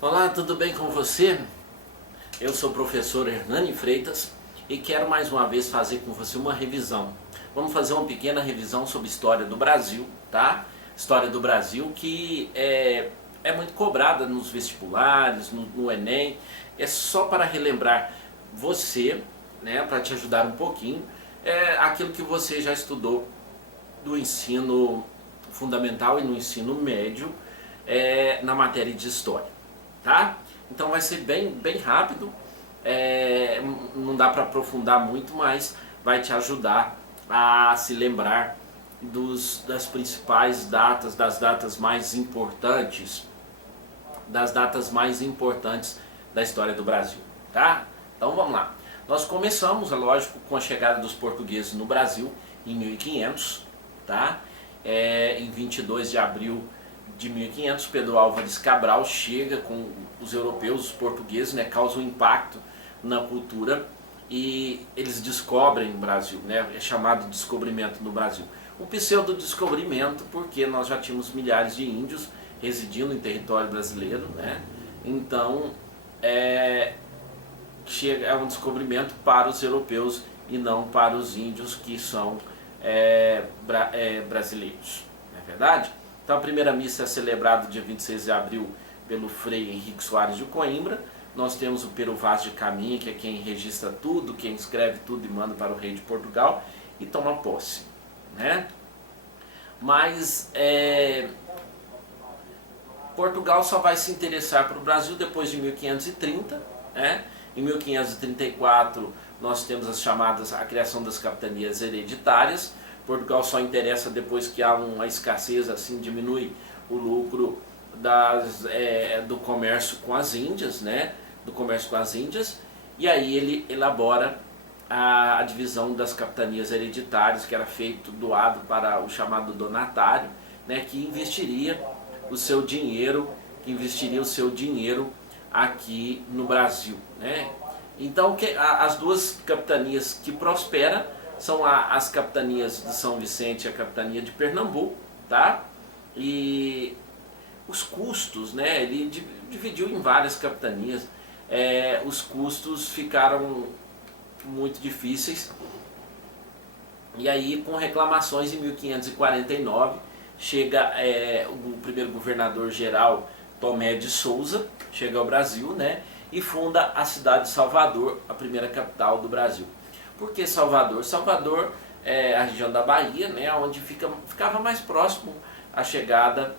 Olá, tudo bem com você? Eu sou o professor Hernani Freitas e quero mais uma vez fazer com você uma revisão. Vamos fazer uma pequena revisão sobre história do Brasil, tá? História do Brasil que é muito cobrada nos vestibulares, no Enem. É só para relembrar você, né, para te ajudar um pouquinho, aquilo que você já estudou do ensino fundamental e no ensino médio na matéria de história. Tá? Então vai ser bem rápido, não dá para aprofundar muito, mas vai te ajudar a se lembrar das principais datas, das datas mais importantes, da história do Brasil, tá? Então vamos lá. Nós começamos, é lógico, com a chegada dos portugueses no Brasil em 1500, tá? Em 22 de abril de 1500, Pedro Álvares Cabral chega com os europeus, os portugueses, né, causa um impacto na cultura e eles descobrem o Brasil, né, é chamado descobrimento do Brasil. Um pseudo-descobrimento porque nós já tínhamos milhares de índios residindo em território brasileiro, né, então chega um descobrimento para os europeus e não para os índios que são brasileiros, não é verdade? Então a primeira missa é celebrada dia 26 de abril pelo Frei Henrique Soares de Coimbra. Nós temos o Pero Vaz de Caminha, que é quem registra tudo, quem escreve tudo e manda para o rei de Portugal e toma posse, né? Mas Portugal só vai se interessar para o Brasil depois de 1530, né? Em 1534 nós temos a criação das capitanias hereditárias. Portugal só interessa depois que há uma escassez, assim diminui o lucro do comércio com as Índias, né? E aí ele elabora a divisão das capitanias hereditárias, que era doado para o chamado donatário, né? Que investiria o seu dinheiro aqui no Brasil, né? Então as duas capitanias que prosperam são as capitanias de São Vicente e a capitania de Pernambuco, tá? E os custos, né? Ele dividiu em várias capitanias. Os custos ficaram muito difíceis. E aí, com reclamações, em 1549, chega o primeiro governador geral, Tomé de Souza, chega ao Brasil, né? E funda a cidade de Salvador, a primeira capital do Brasil. Por que Salvador? Salvador é a região da Bahia, né, onde ficava mais próximo a chegada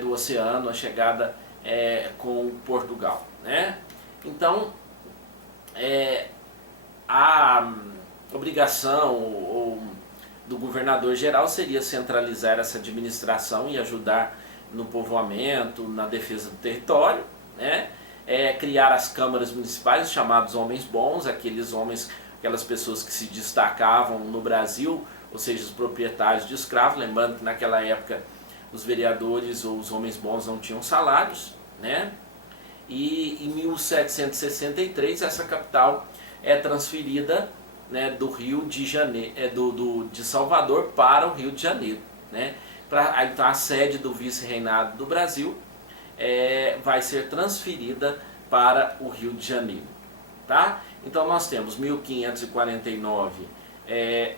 do oceano, a chegada com Portugal, né? Então, a obrigação do governador geral seria centralizar essa administração e ajudar no povoamento, na defesa do território, né? Criar as câmaras municipais, chamados homens bons, aquelas pessoas que se destacavam no Brasil, ou seja, os proprietários de escravos. Lembrando que naquela época os vereadores ou os homens bons não tinham salários, né? E em 1763 essa capital é transferida, né, do Rio de Janeiro, de Salvador para o Rio de Janeiro, né? Então a sede do vice-reinado do Brasil vai ser transferida para o Rio de Janeiro, tá? Então nós temos 1549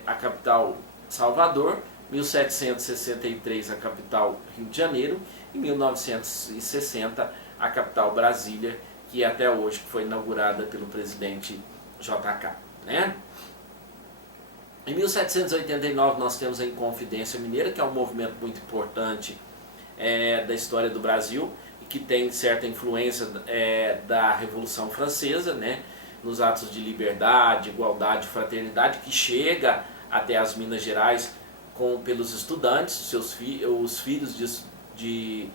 a capital Salvador, 1763 a capital Rio de Janeiro e 1960 a capital Brasília, que até hoje foi inaugurada pelo presidente JK, né? Em 1789 nós temos a Inconfidência Mineira, que é um movimento muito importante da história do Brasil e que tem certa influência da Revolução Francesa, né? Nos atos de liberdade, igualdade, fraternidade, que chega até as Minas Gerais pelos estudantes, os filhos de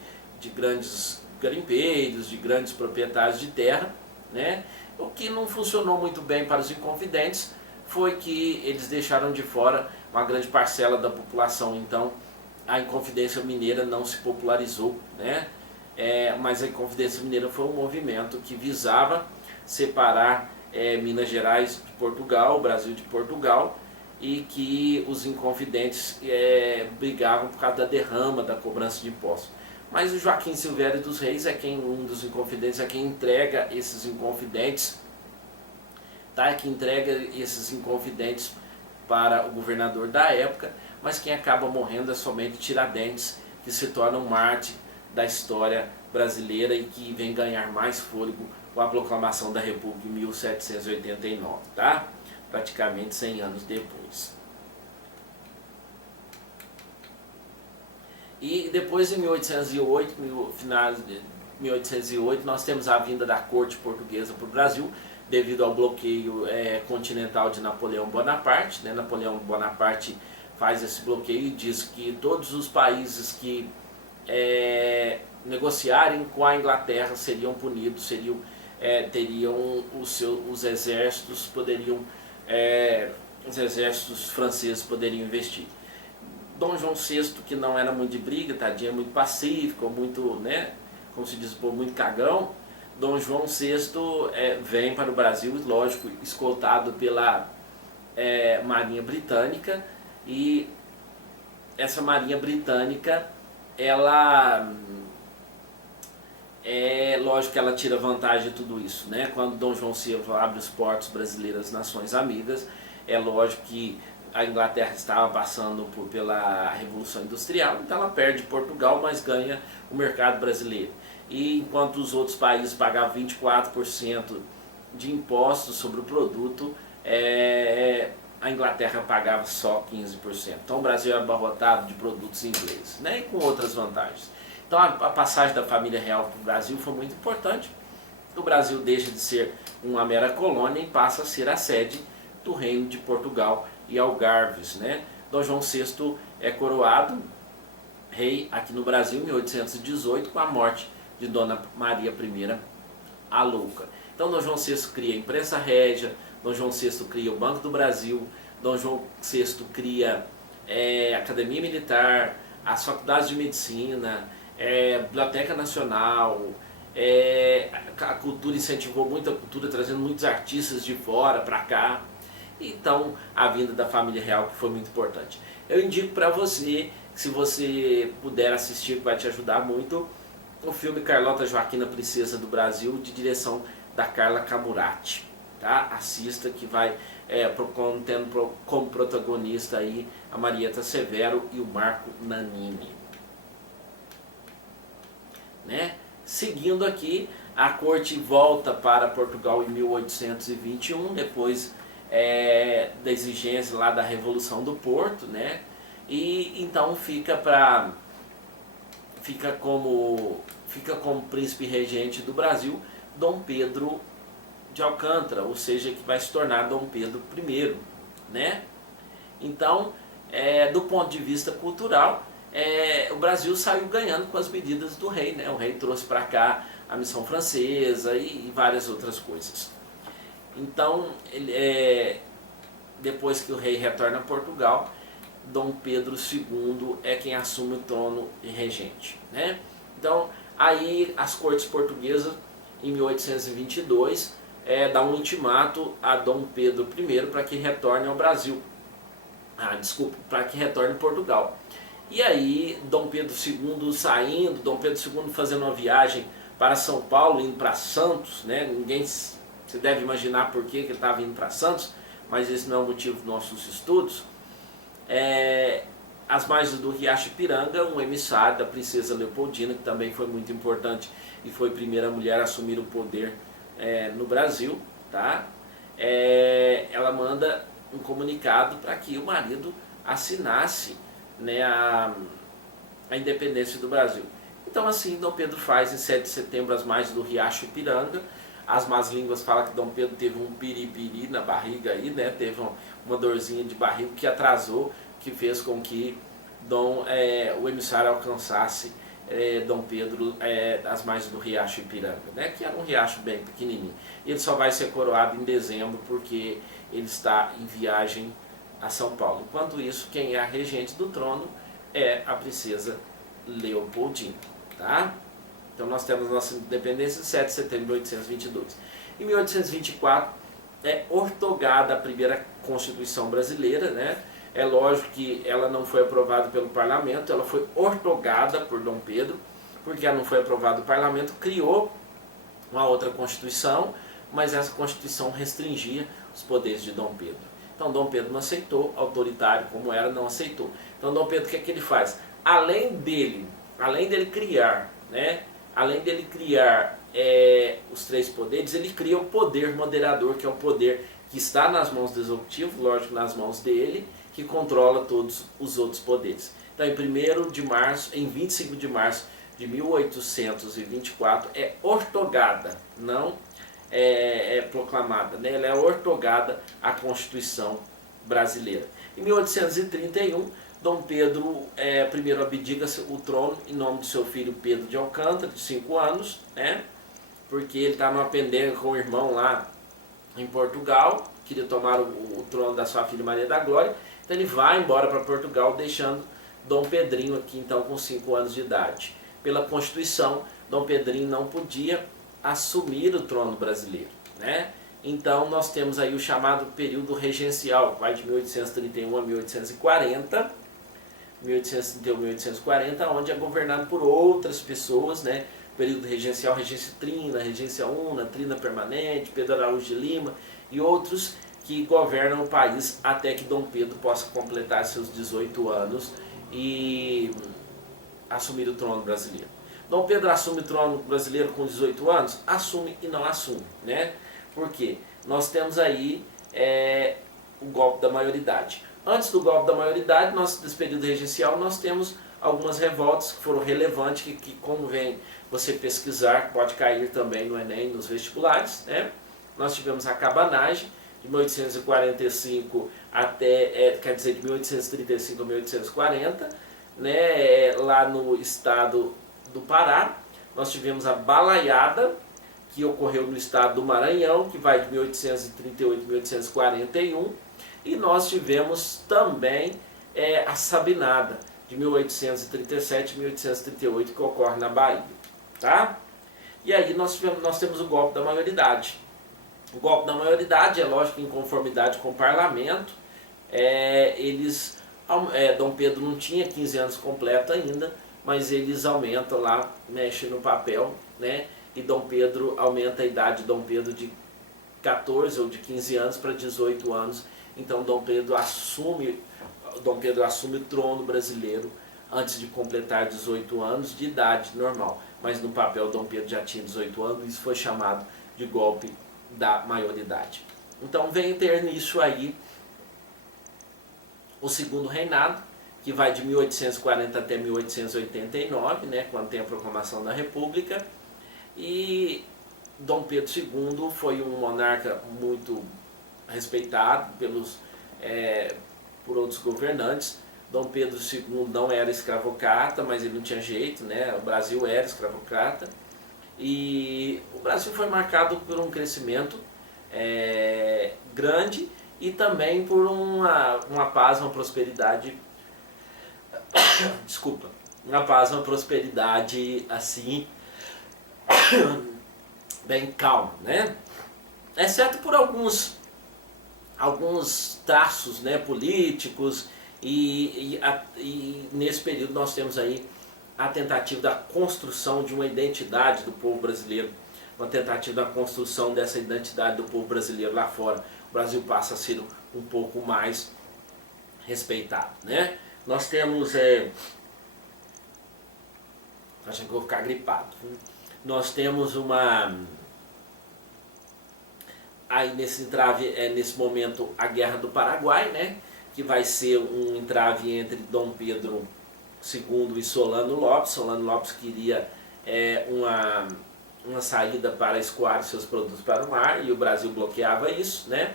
grandes garimpeiros, de grandes proprietários de terra, né? O que não funcionou muito bem para os inconfidentes foi que eles deixaram de fora uma grande parcela da população. Então a Inconfidência Mineira não se popularizou, né? Mas a Inconfidência Mineira foi um movimento que visava separar Minas Gerais de Portugal, o Brasil de Portugal, e que os inconfidentes brigavam por causa da derrama, da cobrança de impostos. Mas o Joaquim Silvério dos Reis um dos inconfidentes, é quem entrega esses inconfidentes, tá? Que entrega esses inconfidentes para o governador da época, mas quem acaba morrendo é somente Tiradentes, que se torna um mártir da história brasileira e que vem ganhar mais fôlego com a proclamação da República em 1789, tá? Praticamente 100 anos depois. E depois, em 1808, final de 1808, nós temos a vinda da corte portuguesa para o Brasil, devido ao bloqueio continental de Napoleão Bonaparte, né? Napoleão Bonaparte faz esse bloqueio e diz que todos os países que negociarem com a Inglaterra seriam punidos, teriam os exércitos os exércitos franceses poderiam investir. Dom João VI, que não era muito de briga, tadinho, muito pacífico, muito, né, como se diz, muito cagão, Dom João VI vem para o Brasil, lógico, escoltado pela Marinha Britânica, e essa Marinha Britânica, lógico que ela tira vantagem de tudo isso, né? Quando Dom João VI abre os portos brasileiros às nações amigas, é lógico que a Inglaterra estava passando pela Revolução Industrial, então ela perde Portugal, mas ganha o mercado brasileiro. E enquanto os outros países pagavam 24% de impostos sobre o produto, a Inglaterra pagava só 15%. Então o Brasil é abarrotado de produtos ingleses, né? E com outras vantagens. Então a passagem da família real para o Brasil foi muito importante. O Brasil deixa de ser uma mera colônia e passa a ser a sede do Reino de Portugal e Algarves, né? Dom João VI é coroado rei aqui no Brasil em 1818 com a morte de Dona Maria I a Louca. Então Dom João VI cria a imprensa régia, Dom João VI cria o Banco do Brasil, Dom João VI cria a Academia Militar, as faculdades de medicina, Biblioteca Nacional, a cultura, incentivou muito a cultura, trazendo muitos artistas de fora para cá. Então a vinda da família real foi muito importante. Eu indico para você, se você puder assistir, que vai te ajudar muito, o filme Carlota Joaquina, Princesa do Brasil, de direção da Carla Camurati, tá? Assista, que vai tendo como protagonista aí a Marieta Severo e o Marco Nanini, né? Seguindo aqui, a corte volta para Portugal em 1821, depois da exigência lá da Revolução do Porto, né? E então fica como príncipe regente do Brasil Dom Pedro de Alcântara, ou seja, que vai se tornar Dom Pedro I, né? Então, do ponto de vista cultural, o Brasil saiu ganhando com as medidas do rei, né? O rei trouxe para cá a missão francesa e várias outras coisas. Então, depois que o rei retorna a Portugal, Dom Pedro II é quem assume o trono de regente, né? Então, aí as cortes portuguesas, em 1822, dá um ultimato a Dom Pedro I para que retorne ao Brasil. Para que retorne a Portugal. E aí, Dom Pedro II saindo, Dom Pedro II fazendo uma viagem para São Paulo, indo para Santos, né? Você deve imaginar por que ele estava indo para Santos, mas esse não é o motivo dos nossos estudos. As margens do Riacho Ipiranga, um emissário da princesa Leopoldina, que também foi muito importante e foi a primeira mulher a assumir o poder no Brasil, tá? Ela manda um comunicado para que o marido assinasse, né, a independência do Brasil. Então assim, Dom Pedro faz em 7 de setembro as margens do Riacho Ipiranga. As más línguas falam que Dom Pedro teve um piripiri na barriga aí, né? Teve uma dorzinha de barriga que atrasou, que fez com que o emissário alcançasse Dom Pedro as margens do Riacho Ipiranga, né? Que era um riacho bem pequenininho. Ele só vai ser coroado em dezembro porque ele está em viagem a São Paulo. Enquanto isso, quem é a regente do trono é a princesa Leopoldina, tá? Então nós temos nossa independência de 7 de setembro de 1822. Em 1824 é ortogada a primeira Constituição brasileira, né? É lógico que ela não foi aprovada pelo parlamento, ela foi ortogada por Dom Pedro, porque ela não foi aprovada no parlamento, criou uma outra Constituição, mas essa Constituição restringia os poderes de Dom Pedro. Então Dom Pedro não aceitou, autoritário como era, não aceitou. Então Dom Pedro, o que é que ele faz? Além dele criar, né, os três poderes, ele cria o poder moderador, que é o poder que está nas mãos do executivo, lógico, nas mãos dele, que controla todos os outros poderes. Então, em 25 de março de 1824, é ortogada, não é proclamada, né? Ela é ortogada a Constituição brasileira. Em 1831, Dom Pedro primeiro abdica o trono em nome de seu filho Pedro de Alcântara, de 5 anos, né? Porque ele está numa pendenga com o irmão lá em Portugal, queria tomar o trono da sua filha Maria da Glória, então ele vai embora para Portugal, deixando Dom Pedrinho aqui então com 5 anos de idade. Pela Constituição, Dom Pedrinho não podia assumir o trono brasileiro, né? Então nós temos aí o chamado período regencial, que vai de 1831 a 1840, 1831 a 1840, onde é governado por outras pessoas, né? Período regencial, Regência Trina, Regência Una, Trina Permanente, Pedro Araújo de Lima e outros que governam o país até que Dom Pedro possa completar seus 18 anos e assumir o trono brasileiro. Dom Pedro assume o trono brasileiro com 18 anos? Assume e não assume, né? Por quê? Nós temos aí o golpe da maioridade. Antes do golpe da maioridade, desse período regencial, nós temos algumas revoltas que foram relevantes, que convém você pesquisar, pode cair também no Enem, nos vestibulares, né? Nós tivemos a cabanagem, de 1845 de 1835 a 1840, né? Lá no estado do Pará. Nós tivemos a balaiada, que ocorreu no estado do Maranhão, que vai de 1838 a 1841, e nós tivemos também a Sabinada, de 1837 a 1838, que ocorre na Bahia. Tá? E aí nós temos o golpe da maioridade. O golpe da maioridade é lógico em conformidade com o parlamento. Dom Pedro não tinha 15 anos completo ainda, mas eles aumentam lá, mexem no papel, né? E Dom Pedro aumenta a idade de Dom Pedro de 14 ou de 15 anos para 18 anos. Então Dom Pedro assume o trono brasileiro antes de completar 18 anos de idade normal. Mas no papel Dom Pedro já tinha 18 anos, isso foi chamado de golpe da maioridade. Então vem ter nisso aí o segundo reinado, que vai de 1840 até 1889, né, quando tem a proclamação da República. E Dom Pedro II foi um monarca muito respeitado por outros governantes. Dom Pedro II não era escravocrata, mas ele não tinha jeito, né? O Brasil era escravocrata. E o Brasil foi marcado por um crescimento grande e também por uma paz, uma prosperidade. Desculpa, uma paz, uma prosperidade assim, bem calma, né? Exceto por alguns traços, né, políticos, e nesse período nós temos aí a tentativa da construção de uma identidade do povo brasileiro, uma tentativa da construção dessa identidade do povo brasileiro lá fora. O Brasil passa a ser um pouco mais respeitado, né? Nós temos... Acho que eu vou ficar gripado. Nós temos aí nesse momento a Guerra do Paraguai, né? Que vai ser um entrave entre Dom Pedro II e Solano Lopes. Solano Lopes queria uma saída para escoar seus produtos para o mar, e o Brasil bloqueava isso, né?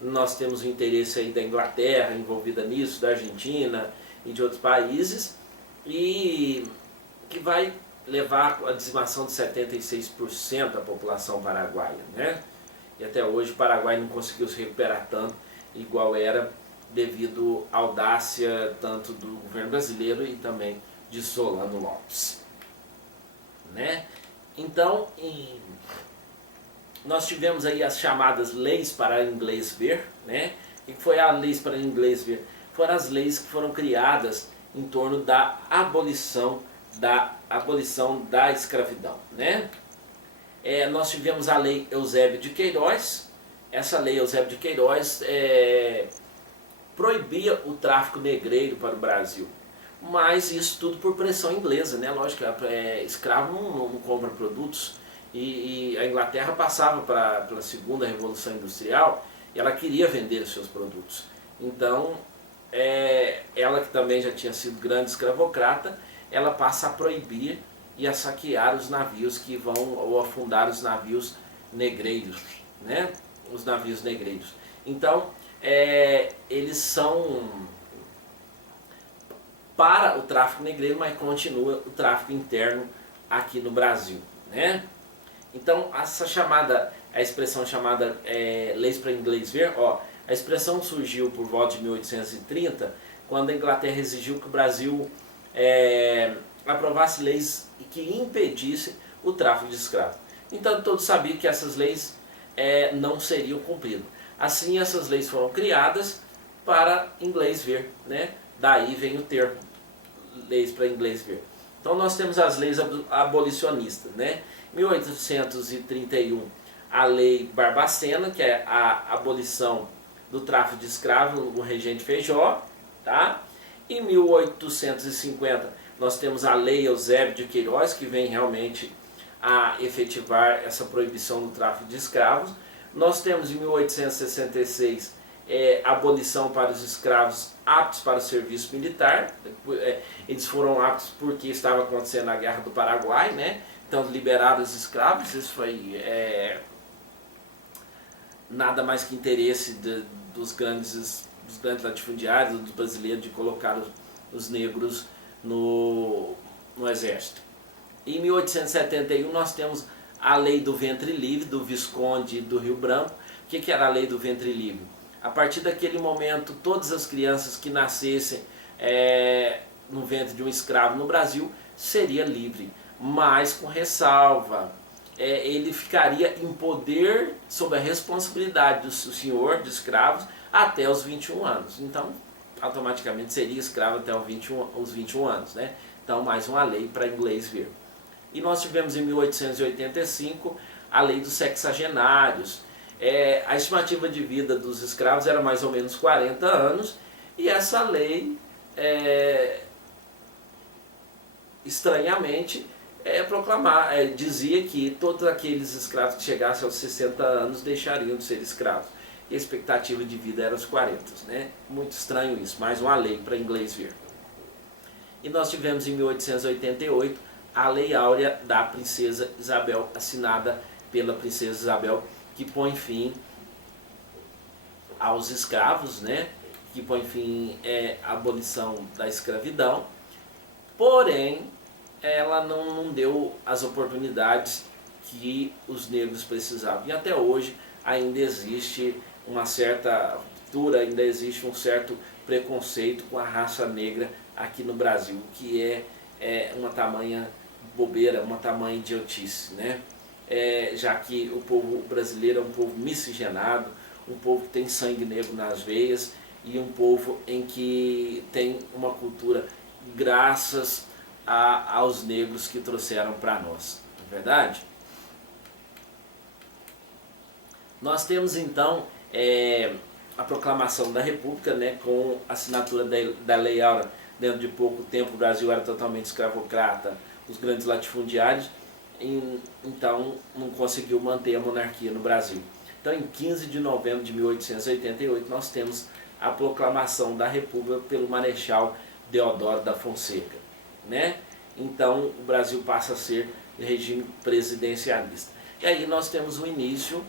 Nós temos o interesse aí da Inglaterra envolvida nisso, da Argentina e de outros países, e que vai levar à dizimação de 76% da população paraguaia, né? E até hoje o Paraguai não conseguiu se recuperar tanto igual era, devido à audácia tanto do governo brasileiro e também de Solano Lopes, né? Então, nós tivemos aí as chamadas leis para inglês ver, né? E foi a leis para inglês ver? Foram as leis que foram criadas em torno da abolição da abolição da escravidão, né? Nós tivemos a Lei Eusébio de Queiroz. Essa Lei Eusébio de Queiroz proibia o tráfico negreiro para o Brasil, mas isso tudo por pressão inglesa, né? Lógico, escravo não compra produtos, e a Inglaterra passava pela segunda Revolução Industrial e ela queria vender os seus produtos. Então, ela que também já tinha sido grande escravocrata, ela passa a proibir e a saquear os navios que vão, ou afundar os navios negreiros, né? Os navios negreiros. Então, eles são para o tráfico negreiro, mas continua o tráfico interno aqui no Brasil, né? Então, a expressão chamada leis para inglês ver, a expressão surgiu por volta de 1830, quando a Inglaterra exigiu que o Brasil aprovasse leis que impedissem o tráfico de escravos. Então, todos sabiam que essas leis não seriam cumpridas. Assim, essas leis foram criadas para inglês ver, né? Daí vem o termo, leis para inglês ver. Então, nós temos as leis abolicionistas, né? 1831, a Lei Barbacena, que é a abolição do tráfico de escravos no regente Feijó, tá? Em 1850, nós temos a Lei Eusébio de Queiroz, que vem realmente a efetivar essa proibição do tráfico de escravos. Nós temos em 1866 a abolição para os escravos aptos para o serviço militar. Eles foram aptos porque estava acontecendo a Guerra do Paraguai, né? Então, liberados os escravos. Isso foi nada mais que interesse dos grandes latifundiários, dos brasileiros, de colocar os negros no exército. Em 1871 nós temos a Lei do Ventre Livre, do Visconde do Rio Branco. O que era a Lei do Ventre Livre? A partir daquele momento, todas as crianças que nascessem no ventre de um escravo no Brasil seria livre, mas com ressalva. Ele ficaria em poder sob a responsabilidade do senhor de escravos até os 21 anos. Então, automaticamente seria escravo até os 21 anos, né? Então, mais uma lei para inglês ver. E nós tivemos em 1885 a Lei dos Sexagenários. A estimativa de vida dos escravos era mais ou menos 40 anos, e essa lei, estranhamente, dizia que todos aqueles escravos que chegassem aos 60 anos deixariam de ser escravos. E a expectativa de vida era os 40, né? Muito estranho isso, mais uma lei para inglês ver. E nós tivemos em 1888 a Lei Áurea da Princesa Isabel, assinada pela Princesa Isabel, que põe fim aos escravos, né? Que põe fim à abolição da escravidão. Porém, ela não deu as oportunidades que os negros precisavam. E até hoje ainda existe uma certa ruptura, ainda existe um certo preconceito com a raça negra aqui no Brasil, que é uma tamanha bobeira, uma tamanha idiotice, né? Já que o povo brasileiro é um povo miscigenado, um povo que tem sangue negro nas veias e um povo em que tem uma cultura graças aos negros que trouxeram para nós, não é verdade? Nós temos então a proclamação da República, né, com a assinatura da Lei Áurea. Dentro de pouco tempo o Brasil era totalmente escravocrata, os grandes latifundiários, então não conseguiu manter a monarquia no Brasil. Então, em 15 de novembro de 1888 nós temos a proclamação da República pelo Marechal Deodoro da Fonseca, né? Então o Brasil passa a ser regime presidencialista. E aí nós temos o início,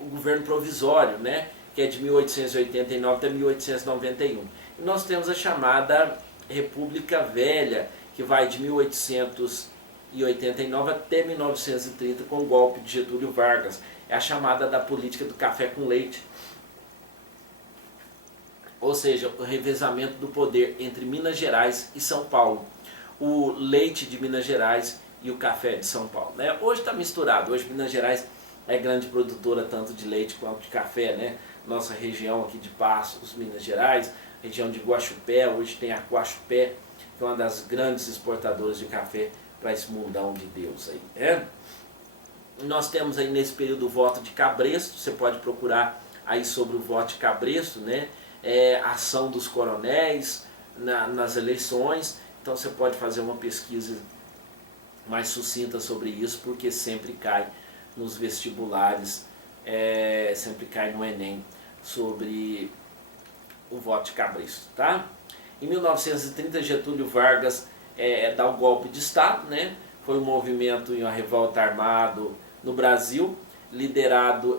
o governo provisório, né? Que é de 1889 até 1891. E nós temos a chamada República Velha, que vai de 1889 até 1930, com o golpe de Getúlio Vargas. É a chamada da política do café com leite. Ou seja, o revezamento do poder entre Minas Gerais e São Paulo. O leite de Minas Gerais e o café de São Paulo, né? Hoje está misturado. Hoje Minas Gerais é grande produtora tanto de leite quanto de café, né? Nossa região aqui de Passos, Minas Gerais, região de Guaxupé, hoje tem a Guaxupé, que é uma das grandes exportadoras de café para esse mundão de Deus aí, né? Nós temos aí nesse período o voto de Cabresto, você pode procurar aí sobre o voto de Cabresto, né? A ação dos coronéis nas eleições, então você pode fazer uma pesquisa mais sucinta sobre isso, porque sempre cai nos vestibulares, sempre cai no Enem sobre o voto de Cabresto, tá? Em 1930, Getúlio Vargas dá o golpe de Estado, né? Foi um movimento em uma revolta armada no Brasil, liderado,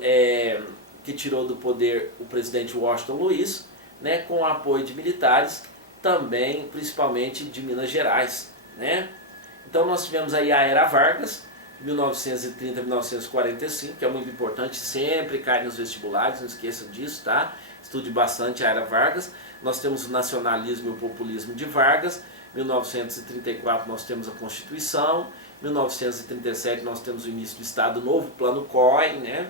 que tirou do poder o presidente Washington Luiz, né? Com o apoio de militares, também principalmente de Minas Gerais, né? Então nós tivemos aí a Era Vargas, 1930 a 1945, que é muito importante, sempre cai nos vestibulares, não esqueça disso, tá? Estude bastante a Era Vargas. Nós temos o nacionalismo e o populismo de Vargas. 1934 nós temos a Constituição. 1937 nós temos o início do Estado Novo, o Plano Cohen, né?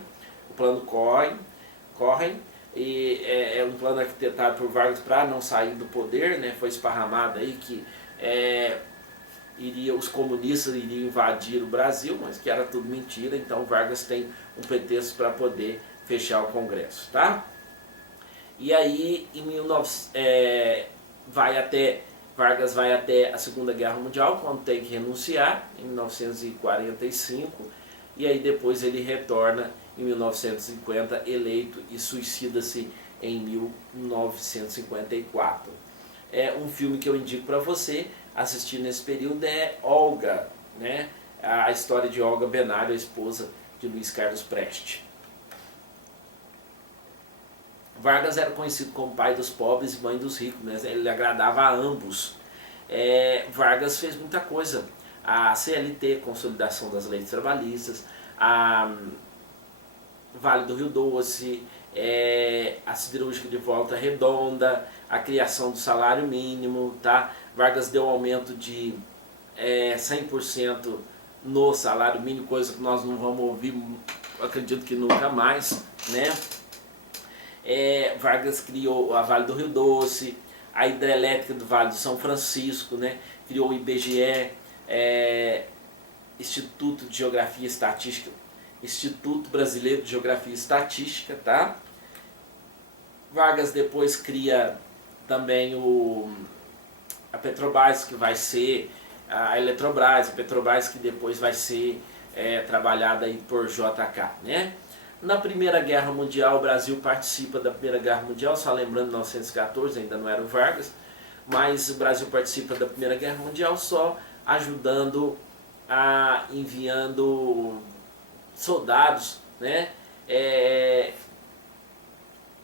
O Plano Cohen, e é um plano arquitetado por Vargas para não sair do poder, né? Foi esparramado aí que os comunistas iriam invadir o Brasil, mas que era tudo mentira, então Vargas tem um pretexto para poder fechar o Congresso, tá? E aí, Vargas vai até a Segunda Guerra Mundial, quando tem que renunciar, em 1945, e aí depois ele retorna em 1950, eleito, e suicida-se em 1954. Um filme que eu indico para você assistir nesse período é Olga, né? A história de Olga Benário, a esposa de Luiz Carlos Prestes. Vargas era conhecido como pai dos pobres e mãe dos ricos, né? Ele agradava a ambos. Vargas fez muita coisa. A CLT, Consolidação das Leis Trabalhistas, a Vale do Rio Doce, a Siderúrgica de Volta Redonda, a criação do salário mínimo, tá? Vargas deu um aumento de 100% no salário mínimo, coisa que nós não vamos ouvir, acredito que nunca mais, né? Vargas criou a Vale do Rio Doce, a hidrelétrica do Vale do São Francisco, né? Criou o IBGE, Instituto de Geografia e Estatística, Instituto Brasileiro de Geografia e Estatística, tá? Vargas depois cria também a Petrobras, que vai ser a Eletrobras, a Petrobras que depois vai ser trabalhada aí por JK, né? Na Primeira Guerra Mundial, o Brasil participa da Primeira Guerra Mundial, só lembrando, 1914, ainda não era o Vargas, mas o Brasil participa da Primeira Guerra Mundial só ajudando, enviando soldados, né?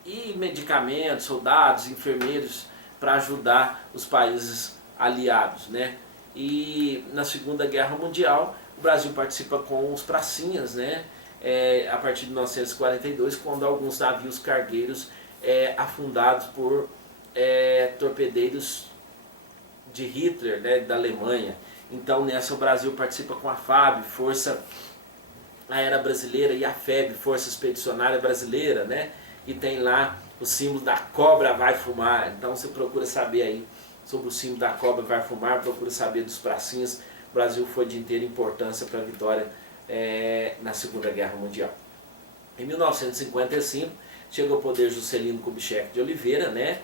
E medicamentos, soldados, enfermeiros, para ajudar os países aliados, né? E na Segunda Guerra Mundial, o Brasil participa com os pracinhas, né? A partir de 1942, quando alguns navios cargueiros afundados por torpedeiros de Hitler, né, da Alemanha. Então nessa o Brasil participa com a FAB, Força Aérea Brasileira, e a FEB, Força Expedicionária Brasileira, né? E tem lá o símbolo da cobra vai fumar. Então você procura saber aí sobre o símbolo da cobra vai fumar, procura saber dos pracinhas. O Brasil foi de inteira importância para a vitória na Segunda Guerra Mundial. Em 1955 chega ao poder Juscelino Kubitschek de Oliveira, né?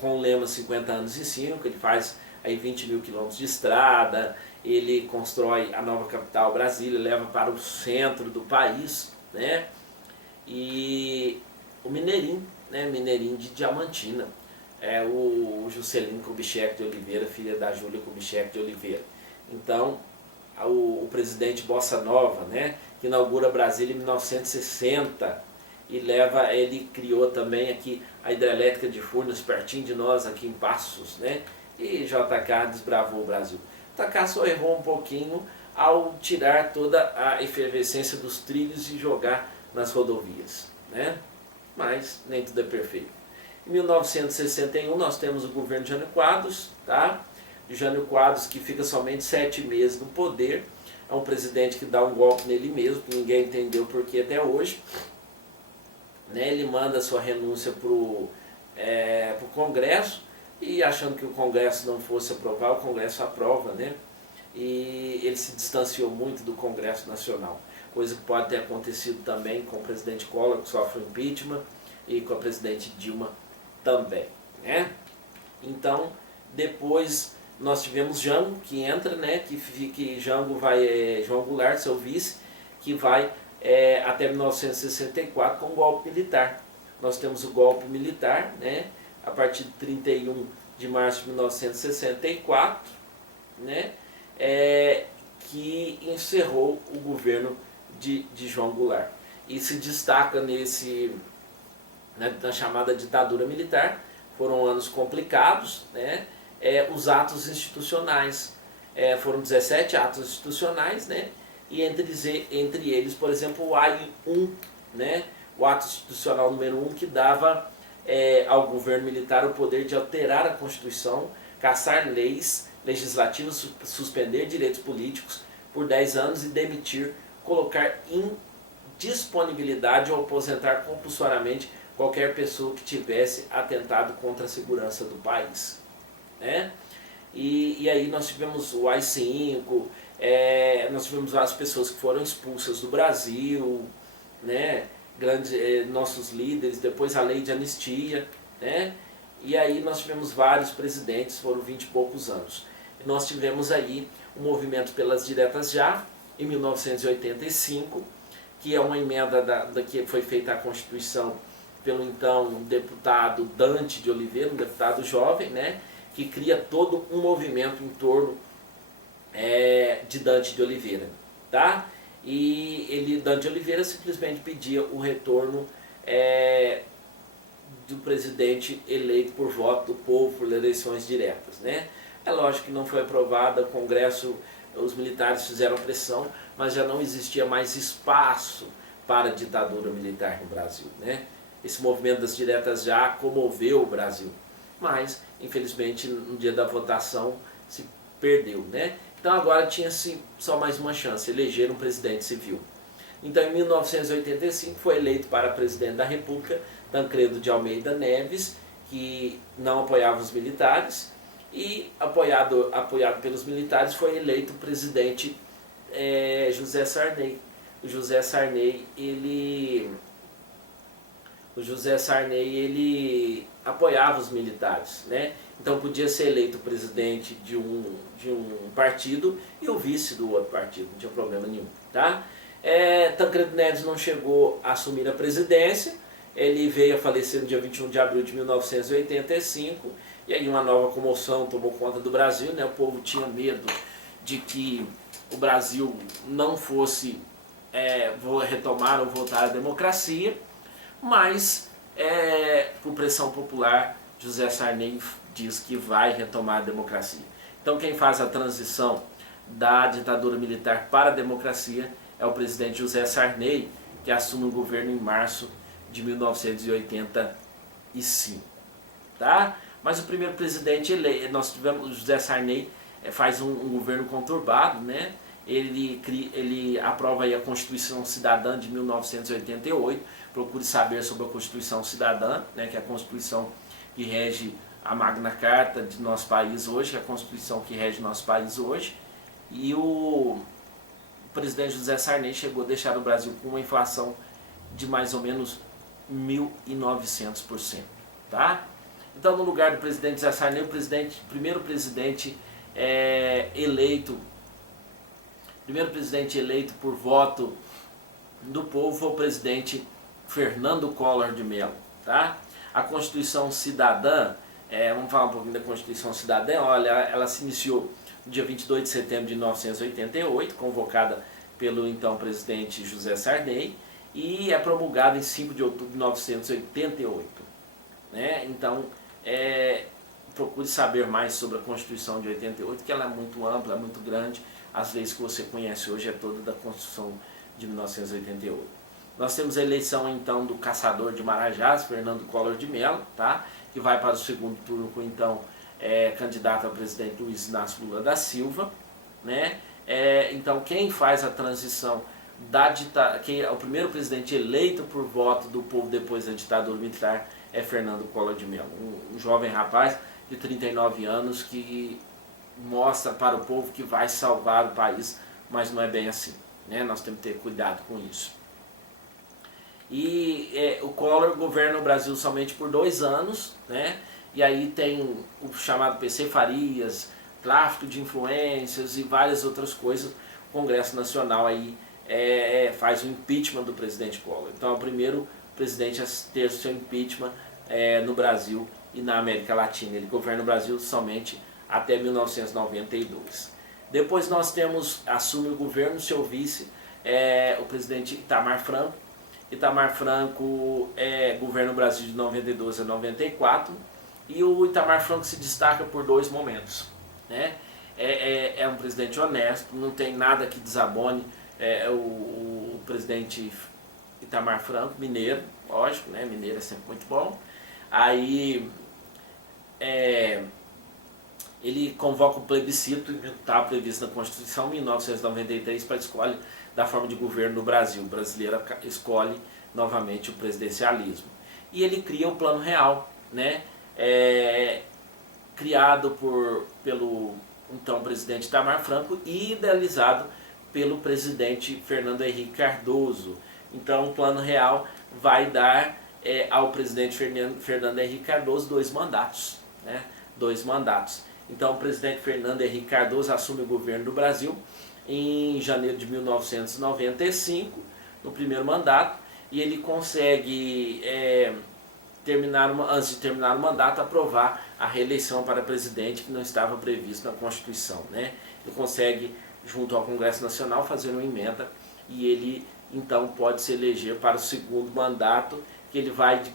Com o lema 50 anos em 5, ele faz aí 20 mil quilômetros de estrada, ele constrói a nova capital Brasília, leva para o centro do país, né? E o Mineirinho, né? Mineirinho de Diamantina, o Juscelino Kubitschek de Oliveira, filha da Júlia Kubitschek de Oliveira. Então, o presidente Bossa Nova, né? Que inaugura Brasília em 1960 e ele criou também aqui a hidrelétrica de Furnas, pertinho de nós, aqui em Passos, né? E JK desbravou o Brasil. JK só errou um pouquinho ao tirar toda a efervescência dos trilhos e jogar nas rodovias, né? Mas nem tudo é perfeito. Em 1961 nós temos o governo de Jânio Quadros, tá? Jânio Quadros, que fica somente 7 meses no poder, é um presidente que dá um golpe nele mesmo, que ninguém entendeu por que até hoje, né? Ele manda sua renúncia para o Congresso, e achando que o Congresso não fosse aprovar, o Congresso aprova, né? E ele se distanciou muito do Congresso Nacional, coisa que pode ter acontecido também com o presidente Collor, que sofre impeachment, e com a presidente Dilma também, né? Então, depois nós tivemos Jango, que entra, né? Que Jango vai, João Goulart, seu vice, que vai até 1964 com o golpe militar. Nós temos o golpe militar, né? A partir de 31 de março de 1964, né? Que encerrou o governo de João Goulart. E se destaca nesse, né, na chamada ditadura militar. Foram anos complicados, né? Os atos institucionais, foram 17 atos institucionais, né? E entre eles, por exemplo, o AI-1, né? O ato institucional número 1, que dava ao governo militar o poder de alterar a Constituição, cassar leis legislativas, suspender direitos políticos por 10 anos e demitir, colocar em disponibilidade ou aposentar compulsoriamente qualquer pessoa que tivesse atentado contra a segurança do país, né? E aí nós tivemos o AI-5, nós tivemos várias pessoas que foram expulsas do Brasil, né? Nossos líderes, depois a lei de anistia, né? E aí nós tivemos vários presidentes, foram 20 e poucos anos. E nós tivemos aí o movimento pelas diretas já, em 1985, que é uma emenda que foi feita à Constituição pelo então deputado Dante de Oliveira, um deputado jovem, né, que cria todo um movimento em torno de Dante de Oliveira, tá? E Dante de Oliveira simplesmente pedia o retorno do presidente eleito por voto do povo, por eleições diretas, né? É lógico que não foi aprovada, o Congresso, os militares fizeram pressão, mas já não existia mais espaço para a ditadura militar no Brasil, né? Esse movimento das diretas já comoveu o Brasil, mas infelizmente no dia da votação se perdeu, né? Então agora tinha-se só mais uma chance, eleger um presidente civil. Então em 1985 foi eleito para presidente da República Tancredo de Almeida Neves, que não apoiava os militares, e apoiado pelos militares foi eleito o presidente José Sarney. O José Sarney ele apoiava os militares, né? Então podia ser eleito presidente de um partido e o vice do outro partido, não tinha problema nenhum, tá? Tancredo Neves não chegou a assumir a presidência, ele veio a falecer no dia 21 de abril de 1985, e aí uma nova comoção tomou conta do Brasil, né? O povo tinha medo de que o Brasil não fosse retomar ou voltar à democracia, mas por pressão popular José Sarney diz que vai retomar a democracia. Então quem faz a transição da ditadura militar para a democracia é o presidente José Sarney, que assume o governo em março de 1985, tá? Mas o primeiro presidente nós tivemos, José Sarney faz um governo conturbado, né? Ele aprova aí a Constituição Cidadã de 1988, procure saber sobre a Constituição Cidadã, né, que é a Constituição que rege a Magna Carta de nosso país hoje, que é a Constituição que rege nosso país hoje. E o presidente José Sarney chegou a deixar o Brasil com uma inflação de mais ou menos 1.900%, tá? Então, no lugar do presidente José Sarney, o primeiro presidente eleito por voto do povo foi o presidente Fernando Collor de Mello, tá? A Constituição Cidadã, vamos falar um pouquinho da Constituição Cidadã. Olha, ela se iniciou no dia 22 de setembro de 1988, convocada pelo então presidente José Sarney, e é promulgada em 5 de outubro de 1988, né? Então, procure saber mais sobre a Constituição de 88, que ela é muito ampla, é muito grande. As leis que você conhece hoje é toda da Constituição de 1988. Nós temos a eleição então do caçador de Marajás, Fernando Collor de Mello, tá? Que vai para o segundo turno com então candidato a presidente Luiz Inácio Lula da Silva, né? Então quem faz a transição quem é o primeiro presidente eleito por voto do povo depois da ditadura militar é Fernando Collor de Mello, um jovem rapaz de 39 anos que mostra para o povo que vai salvar o país, mas não é bem assim, né? Nós temos que ter cuidado com isso. E o Collor governa o Brasil somente por 2 anos, né? E aí tem o chamado PC Farias, tráfico de influências e várias outras coisas. O Congresso Nacional aí faz o impeachment do presidente Collor. Então é o primeiro presidente a ter o seu impeachment no Brasil e na América Latina. Ele governa o Brasil somente até 1992. Depois nós temos, assume o governo, seu vice, o presidente Itamar Franco. Itamar Franco governa o Brasil de 92 a 94, e o Itamar Franco se destaca por 2 momentos, né? É um presidente honesto, não tem nada que desabone o presidente Itamar Franco, mineiro, lógico, né? Mineiro é sempre muito bom. Aí ele convoca o plebiscito, está previsto na Constituição, em 1993, para a escolha da forma de governo no Brasil. O brasileiro escolhe novamente o presidencialismo. E ele cria o Plano Real, né? Criado pelo então presidente Itamar Franco e idealizado pelo presidente Fernando Henrique Cardoso. Então o Plano Real vai dar ao presidente Fernando Henrique Cardoso 2 mandatos, né? 2 mandatos. Então o presidente Fernando Henrique Cardoso assume o governo do Brasil em janeiro de 1995, no primeiro mandato, e ele consegue, antes de terminar o mandato, aprovar a reeleição para presidente, que não estava previsto na Constituição, né? Ele consegue, junto ao Congresso Nacional, fazer uma emenda, e ele então pode se eleger para o segundo mandato, que ele vai de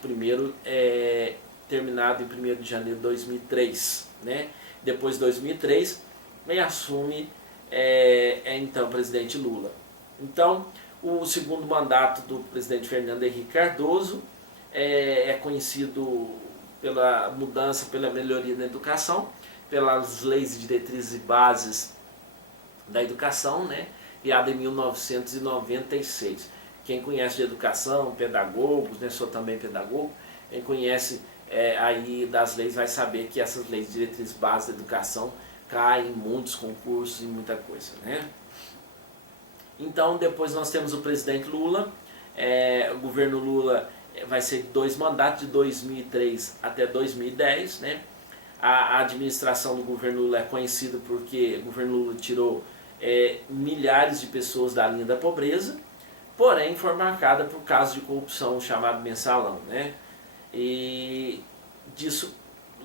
terminado em 1º de janeiro de 2003, né? Depois de 2003, ele assume então o presidente Lula. Então, o segundo mandato do presidente Fernando Henrique Cardoso é conhecido pela mudança, pela melhoria da educação, pelas leis de diretrizes e bases da educação, né? Criada em 1996. Quem conhece de educação, pedagogos, né? Sou também pedagogo, quem conhece aí das leis vai saber que essas leis de diretrizes bases da educação caem em muitos concursos e muita coisa, né? Então depois nós temos o presidente Lula, o governo Lula vai ser 2 mandatos, de 2003 até 2010, né? A administração do governo Lula é conhecida porque o governo Lula tirou milhares de pessoas da linha da pobreza, porém foi marcada por casos de corrupção chamado mensalão, né? E disso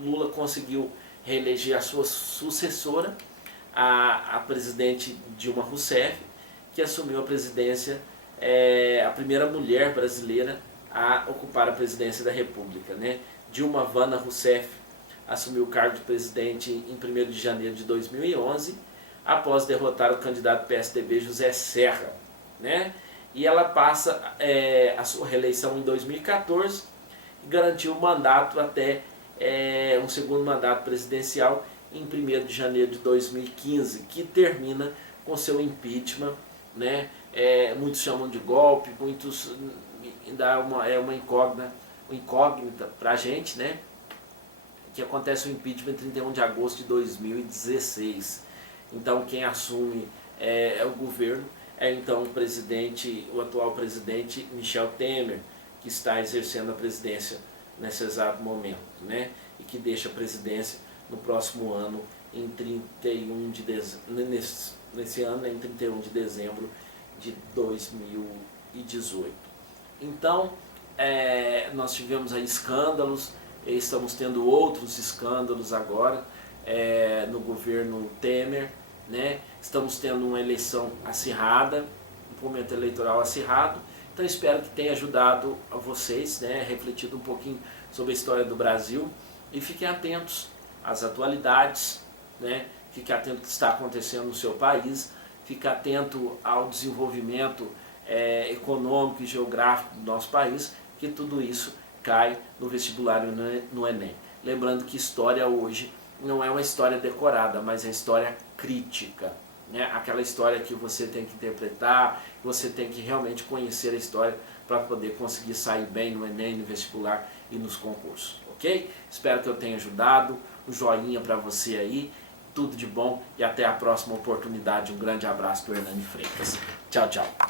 Lula conseguiu reeleger a sua sucessora, a presidente Dilma Rousseff, que assumiu a presidência, a primeira mulher brasileira a ocupar a presidência da República, né? Dilma Vana Rousseff assumiu o cargo de presidente em 1º de janeiro de 2011, após derrotar o candidato PSDB José Serra, né? E ela passa a sua reeleição em 2014 e garantiu o mandato até um segundo mandato presidencial em 1º de janeiro de 2015, que termina com seu impeachment, né? Muitos chamam de golpe, muitos ainda uma incógnita para a gente, né? Que acontece o impeachment em 31 de agosto de 2016. Então quem assume o governo então o atual presidente Michel Temer, que está exercendo a presidência nesse exato momento, né? E que deixa a presidência no próximo ano, em 31 de dezembro, nesse ano, em 31 de dezembro de 2018. Então, nós tivemos aí escândalos, estamos tendo outros escândalos agora no governo Temer, né? Estamos tendo uma eleição acirrada, um momento eleitoral acirrado. Então espero que tenha ajudado a vocês, né? Refletido um pouquinho sobre a história do Brasil, e fiquem atentos às atualidades, né? Fique atento ao que está acontecendo no seu país, fique atento ao desenvolvimento econômico e geográfico do nosso país, que tudo isso cai no vestibular e no Enem. Lembrando que história hoje não é uma história decorada, mas é história crítica, né? Aquela história que você tem que interpretar, você tem que realmente conhecer a história para poder conseguir sair bem no Enem, no vestibular e nos concursos, ok? Espero que eu tenha ajudado. um joinha para você aí. Tudo de bom e até a próxima oportunidade. Um grande abraço do Hernani Freitas. Tchau, tchau.